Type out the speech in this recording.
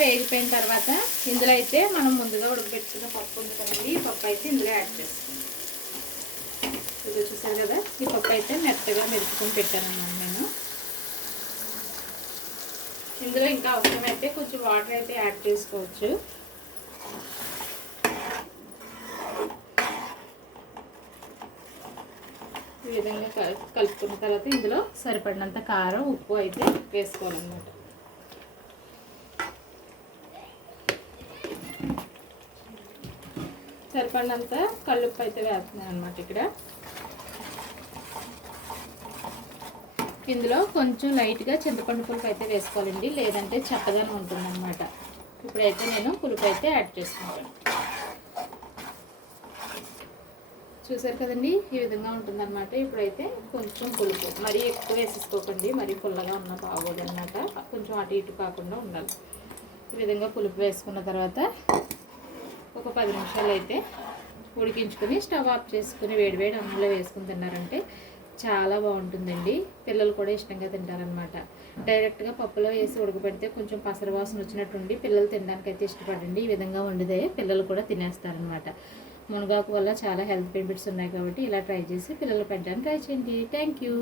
వేగిపోయిన తర్వాత ఇందులో అయితే మనం ముందుగా ఉడకబెట్టుకున్న పప్పు ఉంది కదండి, ఈ పప్పు అయితే ఇందులో యాడ్ చేసుకుంటాం. ఇది చూసారు కదా, ఈ పప్పు అయితే మెత్తగా మెరుపుకొని పెట్టానన్నమాట నేను. ఇందులో ఇంకా అవసరమైతే కొంచెం వాటర్ అయితే యాడ్ చేసుకోవచ్చు. ఈ విధంగా కలుపుకున్న తర్వాత ఇందులో సరిపడినంత కారం, ఉప్పు అయితే వేసుకోవాలన్నమాట. సరిపడినంత కల్లుప్పు అయితే వేస్తున్నాను అనమాట. ఇక్కడ ఇందులో కొంచెం లైట్గా చింతపండు పులుపు అయితే వేసుకోవాలండి, లేదంటే చప్పదనం ఉంటుందన్నమాట. ఇప్పుడైతే నేను పులుపు అయితే యాడ్ చేసుకుంటాను. చూసారు కదండి, ఈ విధంగా ఉంటుందన్నమాట. ఇప్పుడైతే కొంచెం పులుపు, మరీ ఎక్కువ వేసేసుకోకండి, మరీ పుల్లగా ఉన్నా బాగోదన్నమాట. కొంచెం అటు ఇటు కాకుండా ఉండాలి. ఈ విధంగా పులుపు వేసుకున్న తర్వాత ఒక 10 నిమిషాలు అయితే ఉడికించుకొని స్టవ్ ఆఫ్ చేసుకుని వేడివేడి అన్నంలో వేసుకుని తిన్నారంటే చాలా బాగుంటుందండి. పిల్లలు కూడా ఇష్టంగా తింటారనమాట. డైరెక్ట్గా పప్పులో వేసి ఉడకబెడితే కొంచెం పసర వాసన వచ్చినట్టుండి పిల్లలు తినడానికి అయితే ఇష్టపడండి. ఈ విధంగా వండితే పిల్లలు కూడా తినేస్తారనమాట. మునగాకు వల్ల చాలా హెల్త్ బెనిఫిట్స్ ఉన్నాయి కాబట్టి ఇలా ట్రై చేసి పిల్లలు పెట్టడానికి ట్రై చేయండి. Thank you.